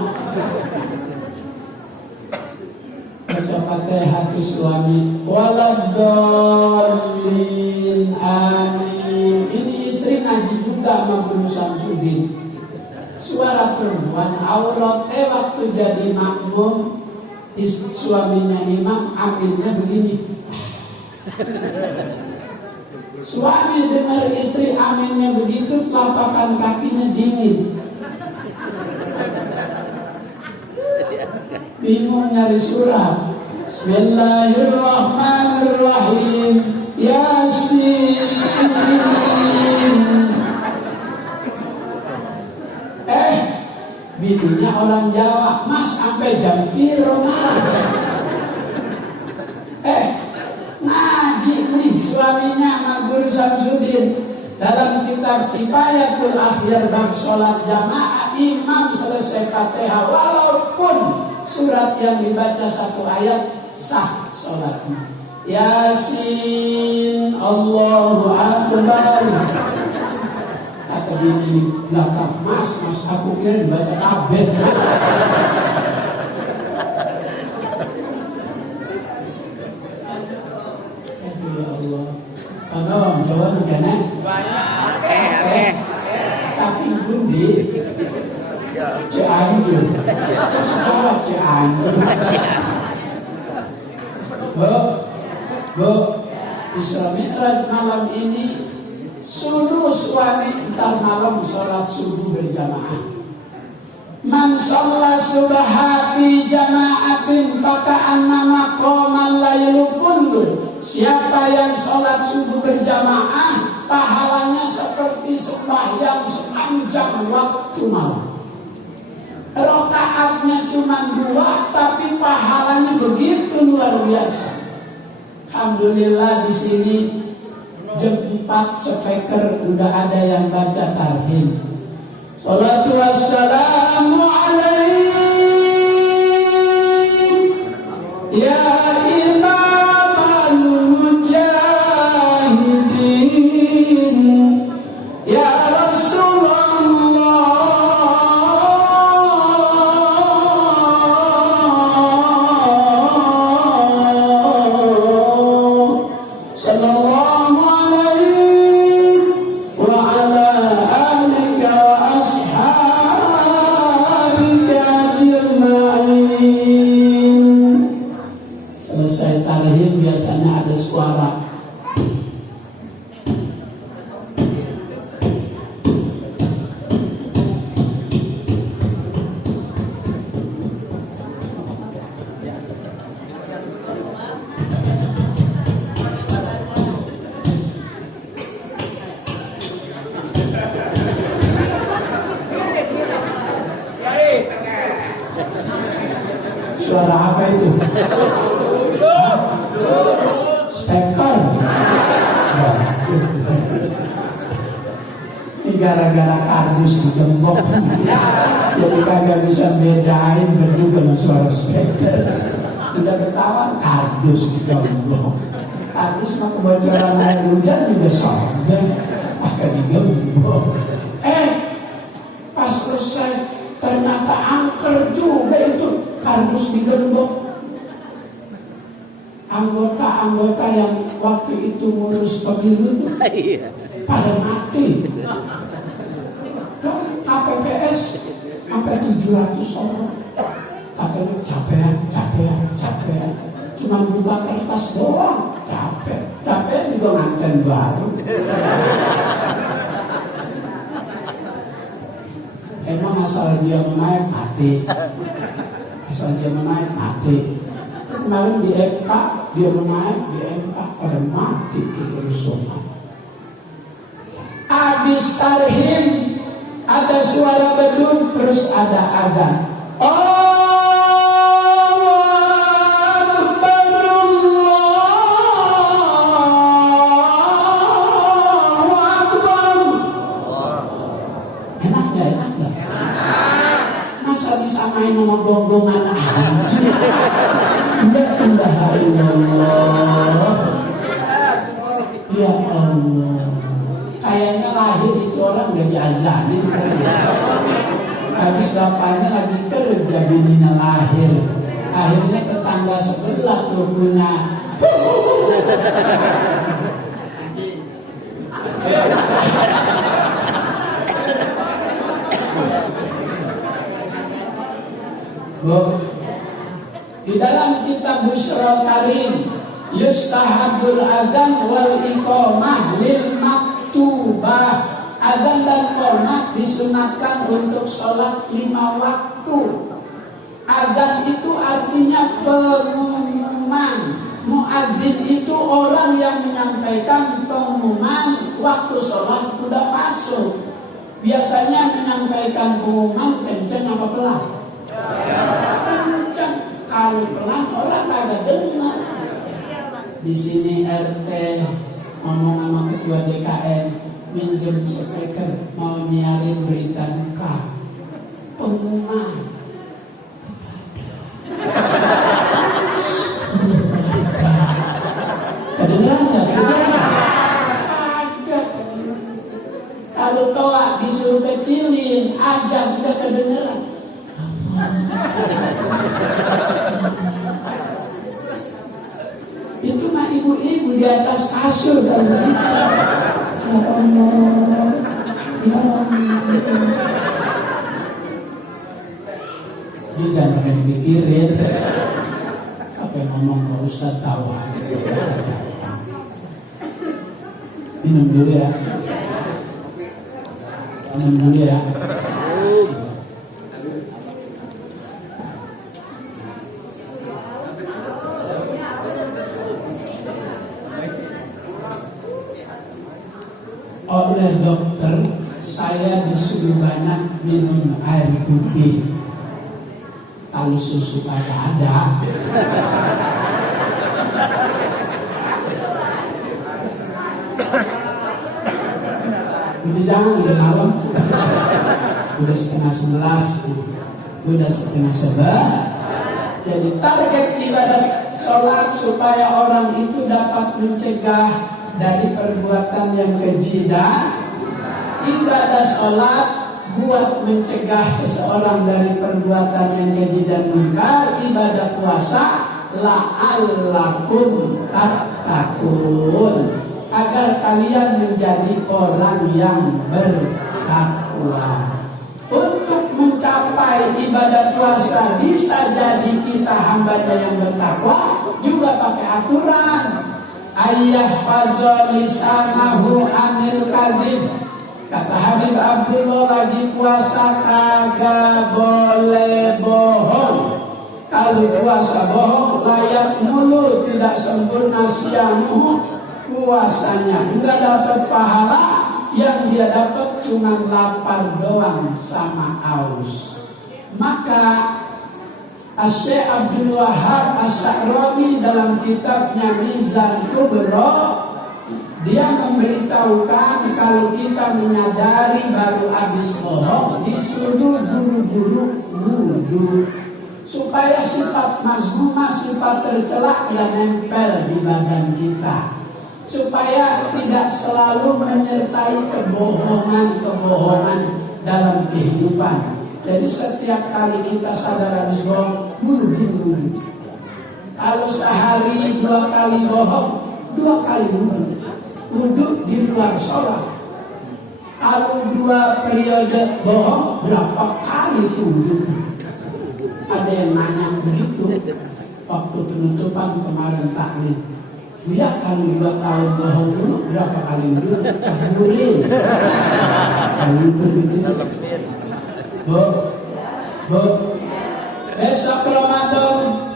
Baca Fatihah ke suami, waladhdallin, amin. Ini istri ngaji juga sama Guru Samsudin. Suara perempuan aurat, waktu jadi makmum, suaminya imam, aminnya begini. Suami dengar istri aminnya begitu, telapakan kakinya dingin. Bingung nyari surat. Bismillahirrahmanirrahim. Yasin. Bininya orang Jawa, mas sampai jam piro mas? Ngaji nih suaminya sama Guru Samsudin. Dalam kitab Kifayatul Akhyar bab sholat jamaah, imam selesai Fatihah walaupun surat yang dibaca satu ayat, sah sholatnya. Yasin, Allahu Akbar. Kata bini, belakang, mas aku kira dibaca kabeh. Ya Allah. Kalau Jawa negara banyak. Saking bundi Cianjur. Sekolah Cianjur. Bu, Isra Mi'raj malam ini suruh suami entar malam sholat subuh berjamaah. Man sholat subha fi jama'atin faka'annama qamal lailu kullu. Siapa yang sholat subuh berjamaah, pahalanya seperti sembahyang sepanjang waktu malam. Rakaatnya cuma 2, tapi pahalanya begitu luar biasa. Alhamdulillah di sini jam 4 speaker udah ada yang baca tarhim. Salatu wassalamu alaihi ya imamal mujahidin ya Rasulullah selesai tarhim biasanya ada suara. Suara apa itu? Speaker. Ini gara-gara kardus digembok. Jadi kagak bisa bedain berdua sama suara speaker. Udah ketahuan kardus digembok. Kardus mah kebocoran air hujan juga sobek. Pakai digembok. Pas selesai ternyata angker juga itu. Kardus digembok. Anggota-anggota yang waktu itu ngurus pemilu itu pada mati. KPPS sampai 700 orang. Tapi capek. Cuma buka kertas doang. Capek juga nganten baru. Emang asal dia menaik mati. Kemarin di MK dia menaik di MK pada mati terus semua. Habis tarhim ada suara beduk terus ada adzan. Masa bisa main sama gonggongan aja? La ilaha illallah. Ya Allah. Kayaknya lahir itu orang gak diazanin. Habis bapaknya lagi kerja, bininya lahir. Akhirnya tetangga sebelah tuh punya. Di dalam kitab Busra Karim yustahabul adzan wal iqamah lil maktubah. Adzan dan qomat disunatkan untuk sholat 5 waktu. Adzan itu artinya pengumuman. Muadzin itu orang yang menyampaikan pengumuman waktu sholat sudah masuk. Biasanya menyampaikan pengumuman kenceng apa pelan? Kenceng. Kalau pelan orang kagak dengar. Di sini RT ngomong sama ketua DKM, minjem speaker mau nyiarin berita duka, pengumuman. Kedengeran nggak? Kagak. Kalau toa disuruh kecilin, aja udah kedengeran. Itu mah ibu-ibu di atas kasur dan berita. Ya Allah, ya Allah. Dia jangan pakai dipikirin. Apa yang ngomong ke Ustadz tahu aja. Minum dulu ya. Minum dulu ya. Oleh dokter, saya disuruh banyak minum air putih. Kalau susu kagak ada. Udah jangan, udah malam. Udah 10:30, udah 10:30. Jadi target ibadah sholat supaya orang itu dapat mencegah dari perbuatan yang keji dan ibadah sholat buat mencegah seseorang dari perbuatan yang keji dan munkar. Ibadah puasa la'allakum tattaqun, agar kalian menjadi orang yang bertakwa. Untuk mencapai ibadah puasa bisa jadi kita hambanya yang bertakwa, juga pakai aturan. Ayah fazolisanahu anil kadhib. Kata Habib Abdullah, lagi puasa kagak boleh bohong. Kalau puasa bohong, layak mulu, tidak sempurna siamu puasanya. Enggak dapat pahala, yang dia dapat cuma lapar doang sama aus. Maka Syekh Abdul Wahab Asy'arani dalam kitabnya Mizan Kubra, dia memberitahukan kalau kita menyadari baru habis bohong, disuruh buru-buru wudu supaya sifat mazmumah, sifat tercela yang nempel di badan kita, supaya tidak selalu menyertai kebohongan-kebohongan dalam kehidupan. Jadi setiap kali kita sadar habis bohong, buru-buru. Kalau sehari 2 kali bohong, 2 kali wudu. Wudu di luar sholat. Kalau 2 periode bohong, berapa kali itu wudu? Ada yang nanya begitu waktu penutupan kemarin taklim. Ya, kalau 2 tahun bohong dulu, berapa kali wudu? Caburin. Kalau begitu. Bu, besok Ramadan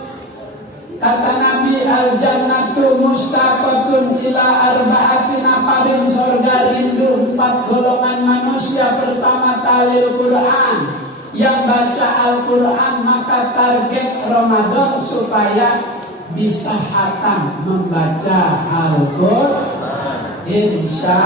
kata Nabi, al-jannatu mustaqatun ila arba'ati nafarin, surga rindu 4 golongan manusia. Pertama, talil Quran, yang baca Al-Quran. Maka target Ramadan supaya bisa khatam membaca Al-Quran, insya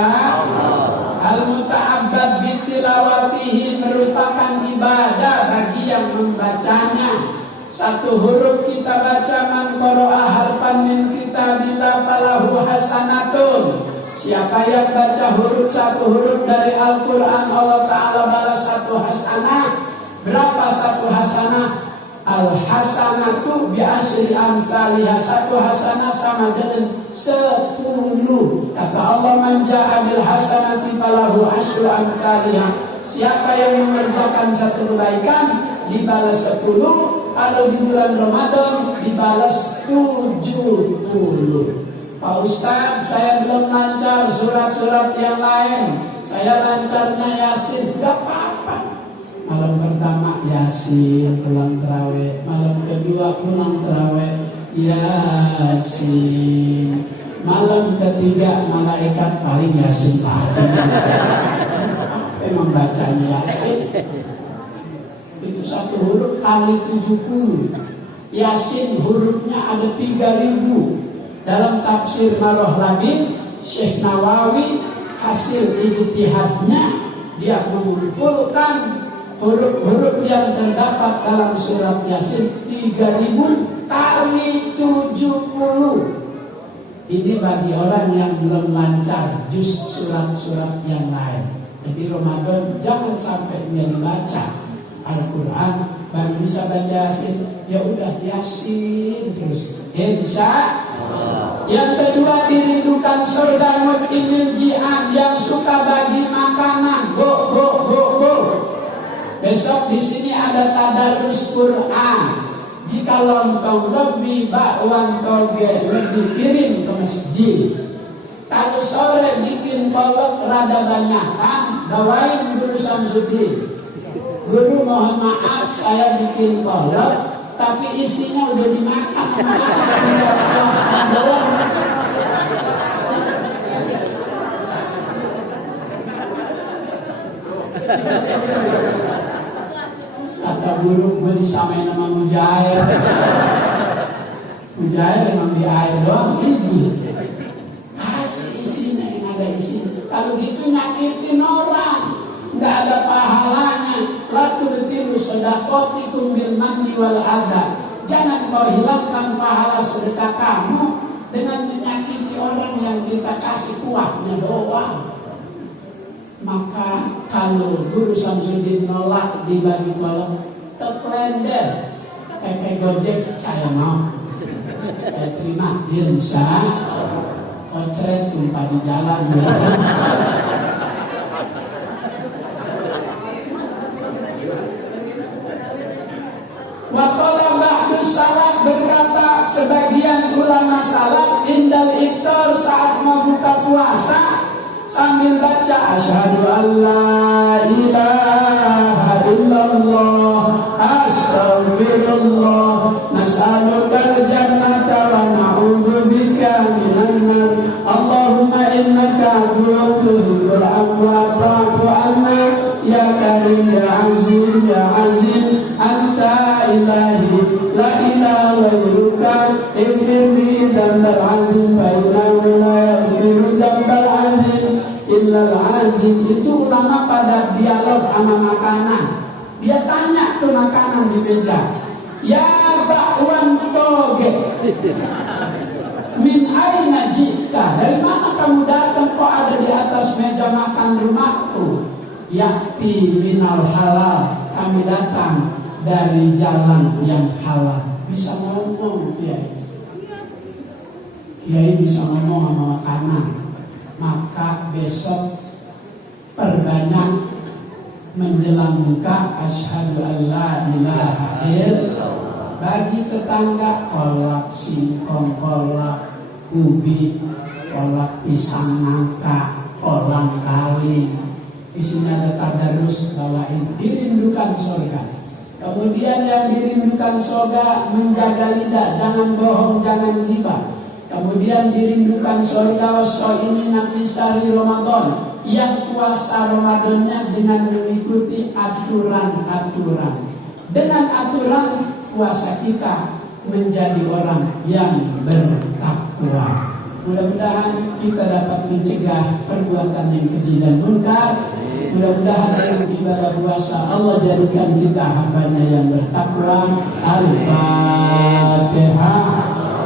Allah. Al-muta'abbad bitilawatihi, merupakan ibadah bagi yang membacanya. 1 huruf kita baca, man qara'a harfan min kitabillah falahu hasanatun. Siapa yang baca 1 huruf dari Al-Quran, Allah Ta'ala balas 1 hasanah. Berapa 1 hasanah? Al-hasanatu bi asyri amsalihha. 1 hasanah sama dengan 10. Kata Allah, man ja'a bil hasanati falahu asyru amsalihha. Siapa yang mengerjakan 1 kebaikan dibalas 10. Kalau di bulan Ramadan dibalas 70. Pak Ustadz, saya belum lancar surat-surat yang lain. Saya lancarnya Yasin. Gak apa-apa. Malam pertama Yasin, pulang terawih. Malam kedua pulang terawih Yasin. Malam ketiga malaikat paling Yasin pagi. Memang bacanya Yasin. Itu 1 huruf kali 70. Yasin hurufnya ada 3000. Dalam tafsir Maroh Labin, Syekh Nawawi hasil ijtihadnya, dia mengumpulkan huruf-huruf yang terdapat dalam surat Yasin 3000 kali 70. Ini bagi orang yang belum lancar juz surat-surat yang lain. Jadi Ramadan jangan sampai dia dibaca Al-Quran baru bisa baca Yasin. Ya udah Yasin terus. Insya Allah. Yang kedua, dirindukan surga mut'imil ji'an, yang suka bagi makanan. Bo. Besok di sini ada tadarus Quran. Jika lontong lebih, bakwan toge lebih, kirim ke masjid. Kalau sore bikin kolak rada banyakan, bawain Guru Samsudin. Guru mohon maaf, saya bikin kolak tapi isinya udah dimakan. Kata guru, gue disamain sama Mujair. Mujair memang di air doang, ini kasih isinya yang ada isinya. Kalau gitu nyakitin orang, nggak ada pahalanya. Latu detilu sedaqatikum bil manni wal adha. Jangan kau hilangkan pahala sedekah kamu dengan menyakiti orang yang kita kasih kuahnya doang. Maka kalau Guru Samsudin nolak dibagi kolom, terklender pakai Gojek, saya mau, saya terima. Insya kocret tumpah di jalan. Waqala ba'du an la ilaha illallah astaghfirullah nas'alukal jannata wa na'udzubika minan nar Allahumma innaka afuwwun tuhibbul afwa fa'fu anna ya karim ya aziz ya aziz anta ilahi la ilaha ghairuka ighfirli dzambal azim fa innahu la yaghfiru dzambal azim illal azim. Itu ulama pada dialog sama makanan. Dia tanya tuh makanan di meja, ya bakwan toge min aina jita, dari mana kamu datang kok ada di atas meja makan rumahku? Yakti minal halal, kami datang dari jalan yang halal. Bisa ngomong Kiai. Kiai bisa ngomong sama makanan. Maka besok perbanyak menjelang buka asyhadu an la ilaha illallah. Bagi tetangga kolak singkong, kolak ubi, kolak pisang nangka, kolang kali. Di sini ada tadarus bawain dirindukan surga. Kemudian yang dirindukan surga menjaga lidah, jangan bohong, jangan ghibah. Kemudian dirindukan surga shaimina fi syahri Ramadan, yang puasa Ramadannya dengan mengikuti aturan-aturan. Dengan aturan puasa kita menjadi orang yang bertakwa. Mudah-mudahan kita dapat mencegah perbuatan yang keji dan munkar. Mudah-mudahan dalam ibadah puasa Allah jadikan kita hambanya yang bertakwa. Al-Fatihah.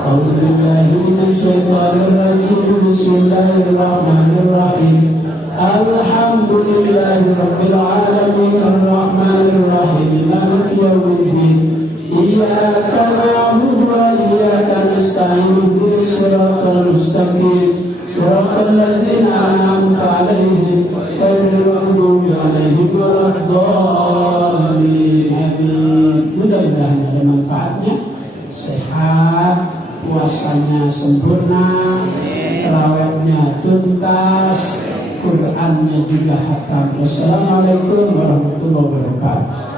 A'udzubillahi minasyaitonirrajim. Bismillahirrahmanirrahim. Alhamdulillahi rabbil alamin arrahmanir rahim maliki yaumiddin. Iyyaka na'budu wa iyyaka nasta'in ihdinas siratal mustaqim siratal ladzina an'amta 'alaihim ghairil maghdubi 'alaihim waladdallin. Amin. Mudah-mudahan ada manfaatnya. Sehat, puasanya sempurna, tarawihnya tuntas, Qur'annya juga hatam. Wassalamualaikum warahmatullahi wabarakatuh.